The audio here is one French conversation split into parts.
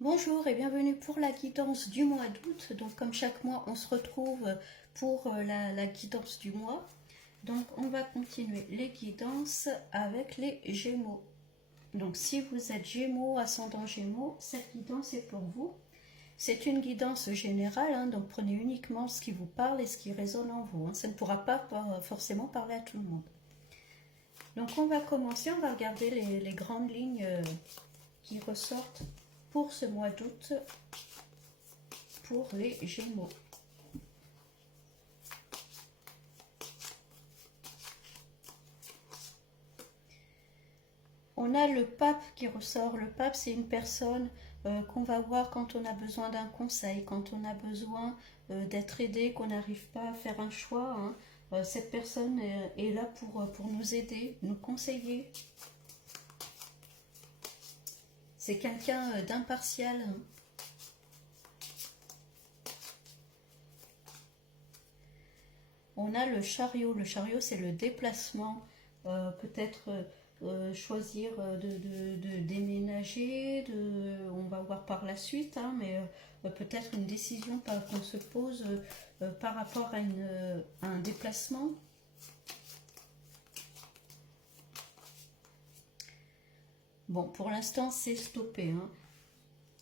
Bonjour et bienvenue pour la guidance du mois d'août. Donc comme chaque mois, on se retrouve pour la guidance du mois. Donc on va continuer les guidances avec les Gémeaux. Donc si vous êtes Gémeaux, ascendant Gémeaux, cette guidance est pour vous. C'est une guidance générale, hein, donc prenez uniquement ce qui vous parle et ce qui résonne en vous. Hein. Ça ne pourra pas forcément parler à tout le monde. Donc on va commencer, on va regarder les grandes lignes qui ressortent pour ce mois d'août pour les Gémeaux. On a le pape qui ressort. Le pape, c'est une personne qu'on va voir quand on a besoin d'un conseil, quand on a besoin d'être aidé, qu'on n'arrive pas à faire un choix. Hein. Cette personne est là pour nous aider, nous conseiller. C'est quelqu'un d'impartial. Hein. On a le chariot. Le chariot, c'est le déplacement. Peut-être choisir de déménager. On va voir par la suite, hein, mais peut-être une décision qu'on se pose par rapport à un déplacement. Bon, pour l'instant, c'est stoppé. Hein.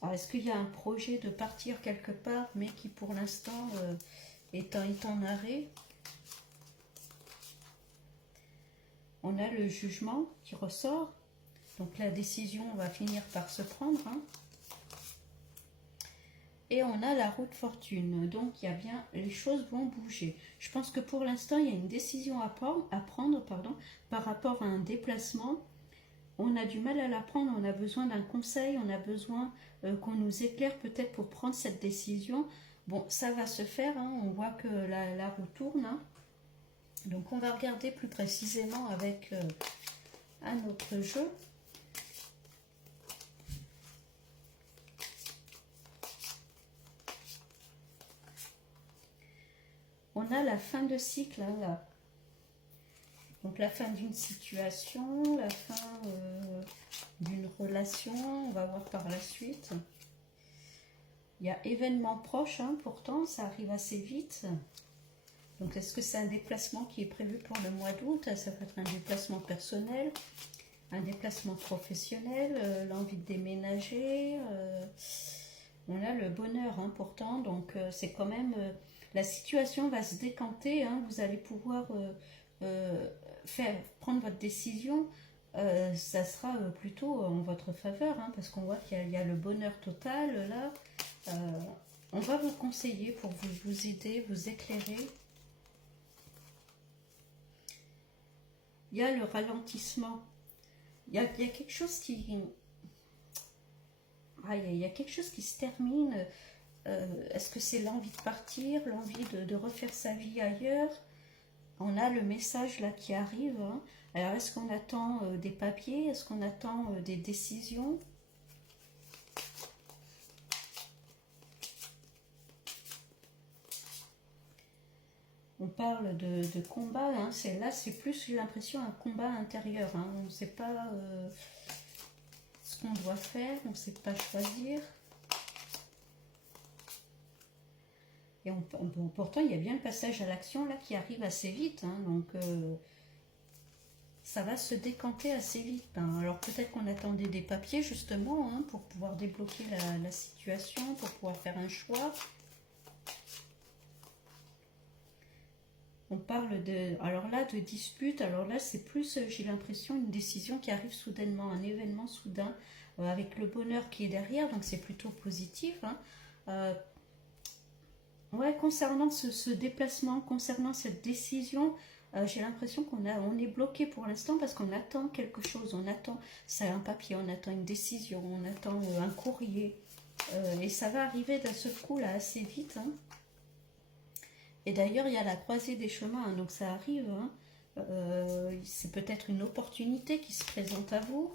Alors, est-ce qu'il y a un projet de partir quelque part, mais qui pour l'instant est en arrêt? On a le jugement qui ressort. Donc la décision va finir par se prendre. Hein. Et on a la roue de fortune. Donc il y a bien, les choses vont bouger. Je pense que pour l'instant, il y a une décision à prendre par rapport à un déplacement. On a du mal à la prendre, on a besoin d'un conseil, on a besoin qu'on nous éclaire peut-être pour prendre cette décision. Bon, ça va se faire, hein. On voit que la roue tourne. Hein. Donc on va regarder plus précisément avec un autre jeu. On a la fin de cycle, hein, là. Donc la fin d'une situation, la fin d'une relation, on va voir par la suite. Il y a événement proche, hein, pourtant ça arrive assez vite. Donc est-ce que c'est un déplacement qui est prévu pour le mois d'août? Ça peut être un déplacement personnel, un déplacement professionnel, l'envie de déménager. On a le bonheur, hein, pourtant, donc c'est quand même... la situation va se décanter, hein, vous allez pouvoir prendre votre décision. Ça sera plutôt en votre faveur, hein, parce qu'on voit qu'il y a le bonheur total, là. On va vous conseiller pour vous aider, vous éclairer. Il y a le ralentissement. Il y a quelque chose qui... il y a quelque chose qui se termine. Est-ce que c'est l'envie de partir, l'envie de refaire sa vie ailleurs? On a le message là qui arrive. Hein. Alors est-ce qu'on attend des papiers? Est-ce qu'on attend des décisions? On parle de combat. Hein. C'est plus, j'ai l'impression, un combat intérieur. Hein. On ne sait pas ce qu'on doit faire, on ne sait pas choisir. Et bon, pourtant, il y a bien le passage à l'action là qui arrive assez vite. Hein, donc, ça va se décanter assez vite. Hein. Alors, peut-être qu'on attendait des papiers, justement, hein, pour pouvoir débloquer la situation, pour pouvoir faire un choix. On parle alors là, de dispute. Alors là, c'est plus, j'ai l'impression, une décision qui arrive soudainement, un événement soudain, avec le bonheur qui est derrière. Donc, c'est plutôt positif. Hein. Ouais, concernant ce déplacement, concernant cette décision, j'ai l'impression on est bloqué pour l'instant parce qu'on attend quelque chose. On attend, c'est un papier, on attend une décision, on attend un courrier. Et ça va arriver d'un seul coup, là, assez vite. Hein. Et d'ailleurs, il y a la croisée des chemins, hein, donc ça arrive. Hein. C'est peut-être une opportunité qui se présente à vous.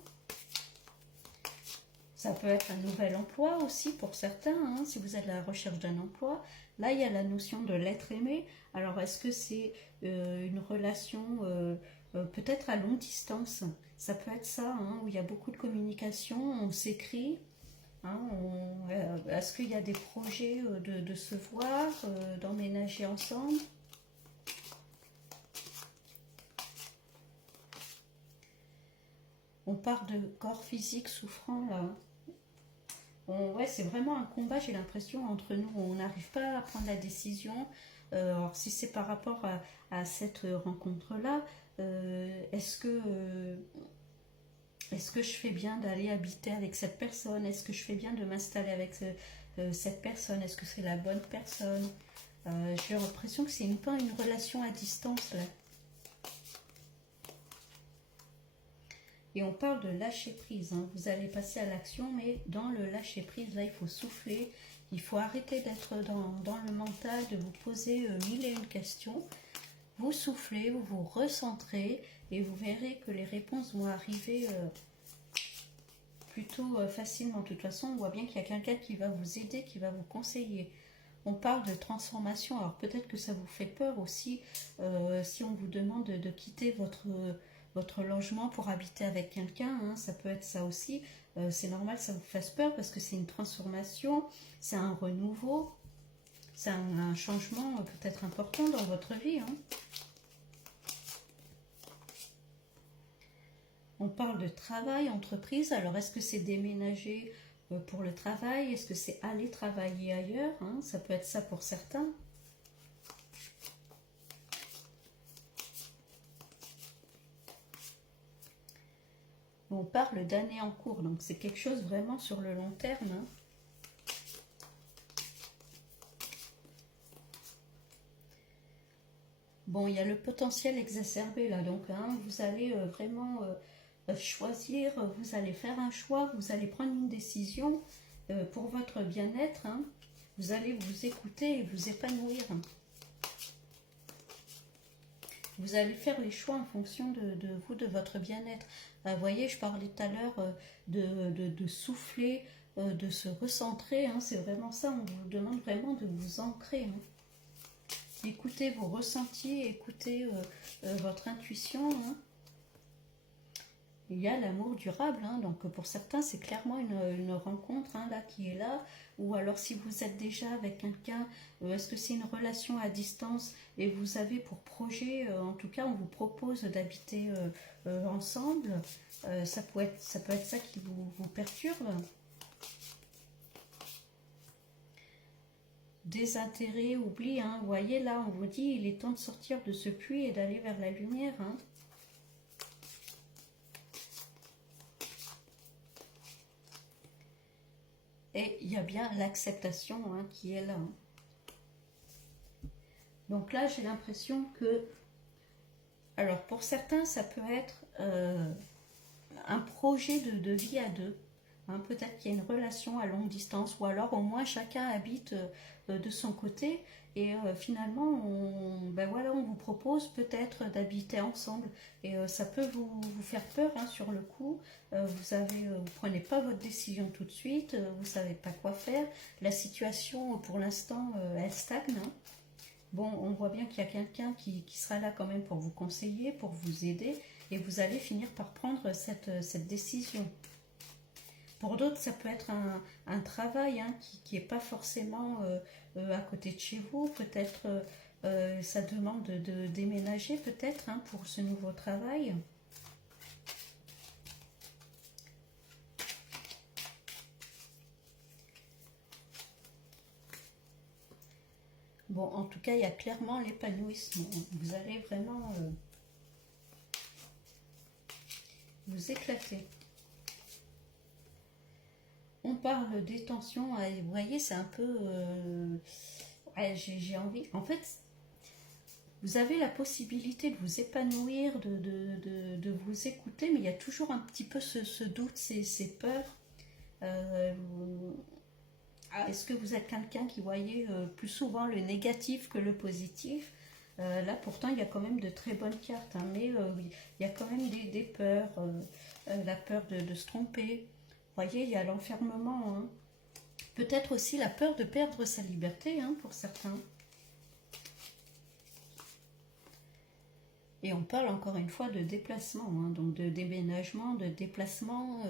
Ça peut être un nouvel emploi aussi pour certains, hein, si vous êtes à la recherche d'un emploi. Là, il y a la notion de l'être aimé. Alors, est-ce que c'est une relation peut-être à longue distance? Ça peut être ça, hein, où il y a beaucoup de communication, on s'écrit. Hein, est-ce qu'il y a des projets de se voir, d'emménager ensemble? On parle de corps physique souffrant là. Ouais, c'est vraiment un combat, j'ai l'impression, entre nous. On n'arrive pas à prendre la décision. Alors, si c'est par rapport à cette rencontre-là, est-ce que je fais bien d'aller habiter avec cette personne? Est-ce que je fais bien de m'installer avec cette personne? Est-ce que c'est la bonne personne? J'ai l'impression que c'est pas une relation à distance là. Et on parle de lâcher prise, hein. Vous allez passer à l'action, mais dans le lâcher prise, là, il faut souffler. Il faut arrêter d'être dans le mental, de vous poser mille et une questions. Vous soufflez, vous vous recentrez et vous verrez que les réponses vont arriver plutôt facilement. De toute façon, on voit bien qu'il y a quelqu'un qui va vous aider, qui va vous conseiller. On parle de transformation, alors peut-être que ça vous fait peur aussi si on vous demande de quitter votre logement pour habiter avec quelqu'un, hein, ça peut être ça aussi. C'est normal que ça vous fasse peur parce que c'est une transformation, c'est un renouveau, c'est un changement peut-être important dans votre vie. Hein. On parle de travail, entreprise. Alors, est-ce que c'est déménager pour le travail? Est-ce que c'est aller travailler ailleurs, hein? Ça peut être ça pour certains. On parle d'années en cours, donc c'est quelque chose vraiment sur le long terme. Hein. Bon, il y a le potentiel exacerbé là, donc hein, vous allez vraiment choisir, vous allez faire un choix, vous allez prendre une décision pour votre bien-être. Hein. Vous allez vous écouter et vous épanouir. Vous allez faire les choix en fonction de vous, de votre bien-être. Vous voyez, je parlais tout à l'heure de souffler, de se recentrer. Hein, c'est vraiment ça, on vous demande vraiment de vous ancrer. Hein. Écoutez vos ressentis, écoutez votre intuition. Hein. Il y a l'amour durable, hein, donc pour certains c'est clairement une rencontre hein, là qui est là, ou alors si vous êtes déjà avec quelqu'un, est-ce que c'est une relation à distance et vous avez pour projet, en tout cas on vous propose d'habiter ensemble, ça peut être ça qui vous perturbe. Désintérêt, oubli, hein, vous voyez là on vous dit il est temps de sortir de ce puits et d'aller vers la lumière. Hein. Et il y a bien l'acceptation hein, qui est là. Hein. Donc là, j'ai l'impression que... Alors, pour certains, ça peut être un projet de vie à deux. Hein, peut-être qu'il y a une relation à longue distance, ou alors au moins chacun habite de son côté. Et finalement, ben voilà, on vous propose peut-être d'habiter ensemble. Et ça peut vous faire peur hein, sur le coup. Vous prenez pas votre décision tout de suite. Vous savez pas quoi faire. La situation, pour l'instant, elle stagne. Hein. Bon, on voit bien qu'il y a quelqu'un qui sera là quand même pour vous conseiller, pour vous aider. Et vous allez finir par prendre cette décision. Pour d'autres, ça peut être un travail hein, qui n'est pas forcément à côté de chez vous. Peut-être ça demande de déménager peut-être hein, pour ce nouveau travail. Bon, en tout cas, il y a clairement l'épanouissement. Vous allez vraiment vous éclater. On parle des tensions, vous voyez, c'est un peu... ouais, j'ai envie... En fait, vous avez la possibilité de vous épanouir, de vous écouter, mais il y a toujours un petit peu ce doute, ces peurs. Est-ce que vous êtes quelqu'un qui voyait plus souvent le négatif que le positif? Là, pourtant, il y a quand même de très bonnes cartes, hein, mais il y a quand même des peurs, la peur de se tromper. Vous voyez, il y a l'enfermement. Hein. Peut-être aussi la peur de perdre sa liberté hein, pour certains. Et on parle encore une fois de déplacement, hein, donc de déménagement, de déplacement,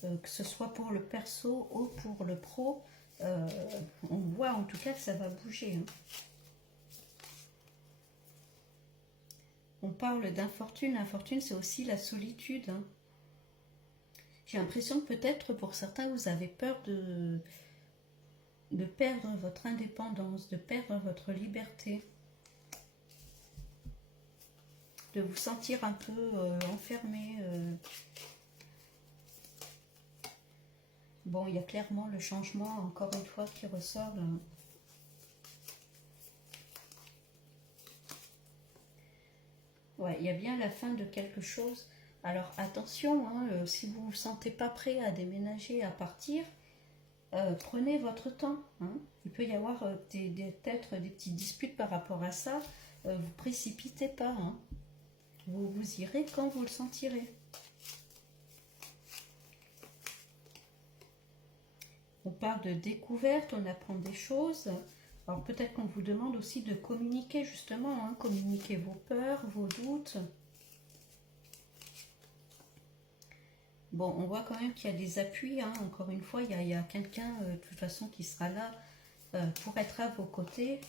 que ce soit pour le perso ou pour le pro, on voit en tout cas que ça va bouger. Hein. On parle d'infortune. L'infortune, c'est aussi la solitude. Hein. J'ai l'impression que peut-être pour certains, vous avez peur de perdre votre indépendance, de perdre votre liberté, de vous sentir un peu enfermé. Bon, il y a clairement le changement, encore une fois, qui ressort là. Ouais, il y a bien la fin de quelque chose. Alors attention, hein, si vous ne vous sentez pas prêt à déménager, à partir, prenez votre temps. Hein. Il peut y avoir peut-être des petites disputes par rapport à ça. Vous précipitez pas. Hein. Vous irez quand vous le sentirez. On parle de découverte, on apprend des choses. Alors peut-être qu'on vous demande aussi de communiquer justement, hein, communiquer vos peurs, vos doutes. Bon, on voit quand même qu'il y a des appuis, hein. Encore une fois, il y a quelqu'un de toute façon qui sera là pour être à vos côtés.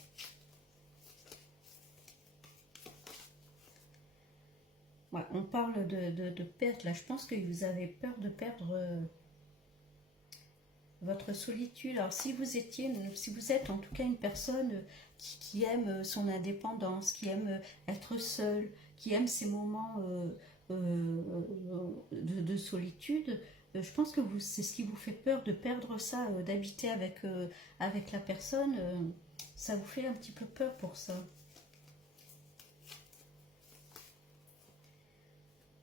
Ouais, on parle de perte, là je pense que vous avez peur de perdre votre solitude. Alors si vous êtes en tout cas une personne qui aime son indépendance, qui aime être seule, qui aime ces moments de solitude, je pense que c'est ce qui vous fait peur de perdre ça, d'habiter avec la personne, ça vous fait un petit peu peur pour ça.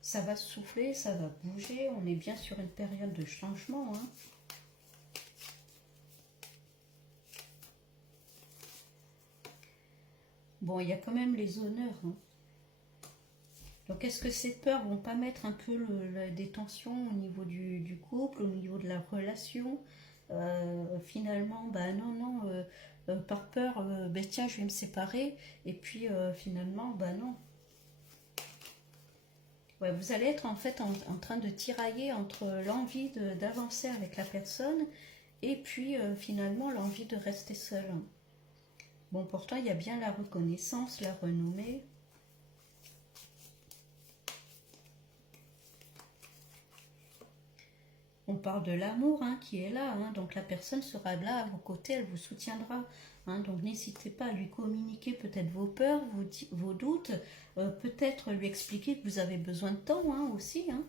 Ça va souffler, ça va bouger, on est bien sur une période de changement. Hein. Bon, il y a quand même les honneurs. Hein. Donc, est-ce que ces peurs vont pas mettre un peu des tensions au niveau du couple, au niveau de la relation finalement, bah non, par peur, ben tiens, je vais me séparer. Et puis, finalement, bah non. Ouais, vous allez être en fait en train de tirailler entre l'envie d'avancer avec la personne et puis finalement l'envie de rester seul. Bon, pourtant, il y a bien la reconnaissance, la renommée. On parle de l'amour hein, qui est là, hein, donc la personne sera là à vos côtés, elle vous soutiendra. Hein, donc n'hésitez pas à lui communiquer peut-être vos peurs, vos doutes, peut-être lui expliquer que vous avez besoin de temps hein, aussi. Hein.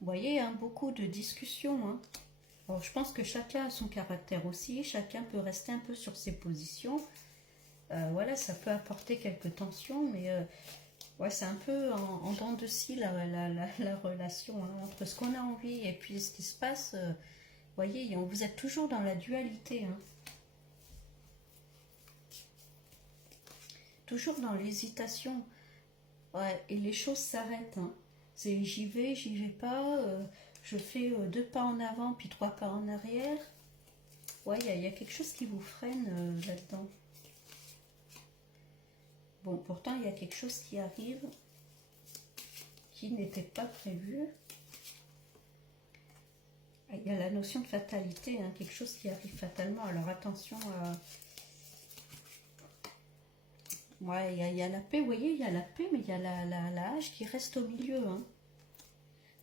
Vous voyez, hein, beaucoup de discussions. Hein. Alors, je pense que chacun a son caractère aussi, chacun peut rester un peu sur ses positions. Voilà, ça peut apporter quelques tensions, mais ouais, c'est un peu en dents de scie la relation hein, entre ce qu'on a envie et puis ce qui se passe. Vous voyez, vous êtes toujours dans la dualité. Hein. Toujours dans l'hésitation. Ouais, et les choses s'arrêtent. Hein. C'est j'y vais pas. Je fais 2 pas en avant puis 3 pas en arrière. Ouais, il y a quelque chose qui vous freine là-dedans. Bon, pourtant, il y a quelque chose qui arrive qui n'était pas prévu. Il y a la notion de fatalité, hein, quelque chose qui arrive fatalement. Alors attention à... Ouais, il y a la paix, vous voyez, il y a la paix, mais il y a la hache qui reste au milieu. Hein.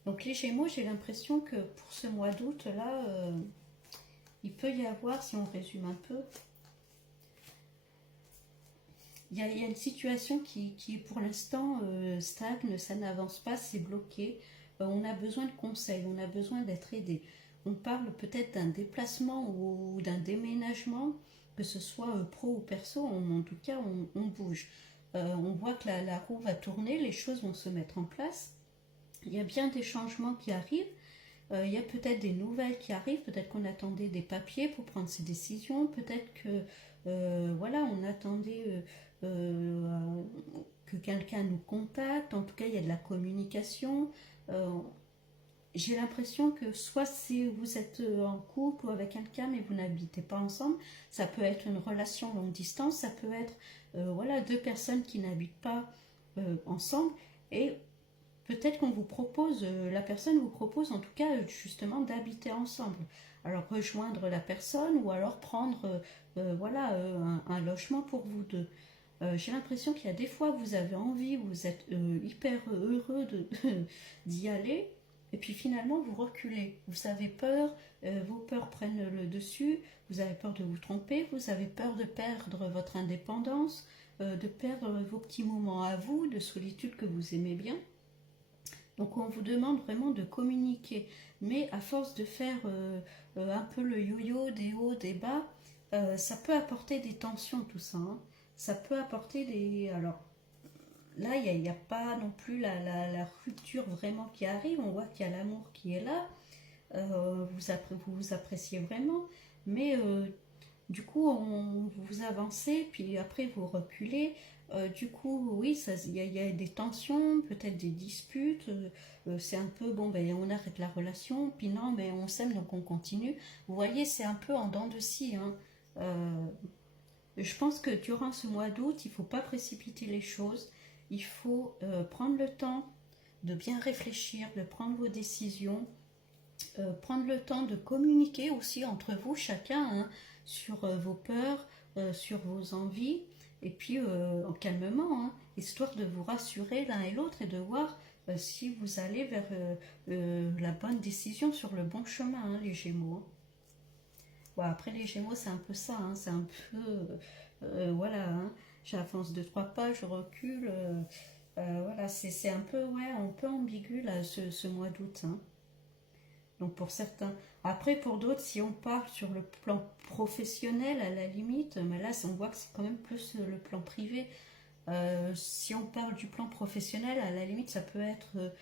Donc les Gémeaux, j'ai l'impression que pour ce mois d'août, là, il peut y avoir, si on résume un peu, il y a une situation qui pour l'instant stagne, ça n'avance pas, c'est bloqué. On a besoin de conseils, on a besoin d'être aidé. On parle peut-être d'un déplacement ou d'un déménagement, que ce soit pro ou perso, en tout cas on bouge. On voit que la roue va tourner, les choses vont se mettre en place. Il y a bien des changements qui arrivent. Il y a peut-être des nouvelles qui arrivent, peut-être qu'on attendait des papiers pour prendre ses décisions, peut-être que voilà, on attendait que quelqu'un nous contacte, en tout cas il y a de la communication. J'ai l'impression que soit si vous êtes en couple ou avec quelqu'un mais vous n'habitez pas ensemble, ça peut être une relation longue distance, ça peut être voilà, deux personnes qui n'habitent pas ensemble, et peut-être qu'on vous propose, la personne vous propose en tout cas justement d'habiter ensemble. Alors rejoindre la personne ou alors prendre voilà, un logement pour vous deux. J'ai l'impression qu'il y a des fois vous avez envie, vous êtes hyper heureux d'y aller, et puis finalement vous reculez. Vous avez peur, vos peurs prennent le dessus, vous avez peur de vous tromper, vous avez peur de perdre votre indépendance, de perdre vos petits moments à vous, de solitude que vous aimez bien. Donc on vous demande vraiment de communiquer. Mais à force de faire un peu le yo-yo des hauts, des bas, ça peut apporter des tensions tout ça, hein. Ça peut apporter des... Alors là, il n'y a pas non plus la rupture vraiment qui arrive. On voit qu'il y a l'amour qui est là. Vous vous appréciez vraiment. Mais du coup, vous avancez, puis après vous reculez. Du coup, oui, y a des tensions, peut-être des disputes. C'est un peu, bon, ben, on arrête la relation, puis non, mais on s'aime, donc on continue. Vous voyez, c'est un peu en dents de scie, hein. Je pense que durant ce mois d'août, il ne faut pas précipiter les choses. Il faut prendre le temps de bien réfléchir, de prendre vos décisions, prendre le temps de communiquer aussi entre vous, chacun, hein, sur vos peurs, sur vos envies, et puis calmement, hein, histoire de vous rassurer l'un et l'autre et de voir si vous allez vers la bonne décision, sur le bon chemin, hein, les Gémeaux. Bon, après les Gémeaux, c'est un peu ça, hein, c'est un peu... voilà, hein, j'avance de 3 pas, je recule. Voilà, c'est un peu, ouais, un peu ambigu là, ce mois d'août, hein. Donc pour certains. Après, pour d'autres, si on parle sur le plan professionnel, à la limite, mais là, on voit que c'est quand même plus le plan privé. Si on parle du plan professionnel, à la limite, ça peut être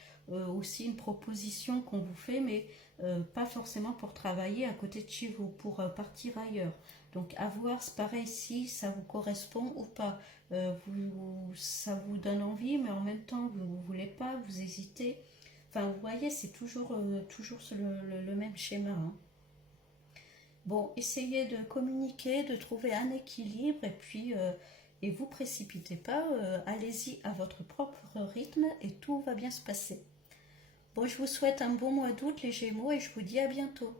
aussi une proposition qu'on vous fait, mais pas forcément pour travailler à côté de chez vous, pour partir ailleurs. Donc à voir, c'est pareil si ça vous correspond ou pas. Ça vous donne envie, mais en même temps, vous ne voulez pas, vous hésitez. Enfin, vous voyez, c'est toujours le même schéma, hein. Bon, essayez de communiquer, de trouver un équilibre, et puis et vous précipitez pas, allez-y à votre propre rythme et tout va bien se passer. Bon, je vous souhaite un bon mois d'août les Gémeaux et je vous dis à bientôt.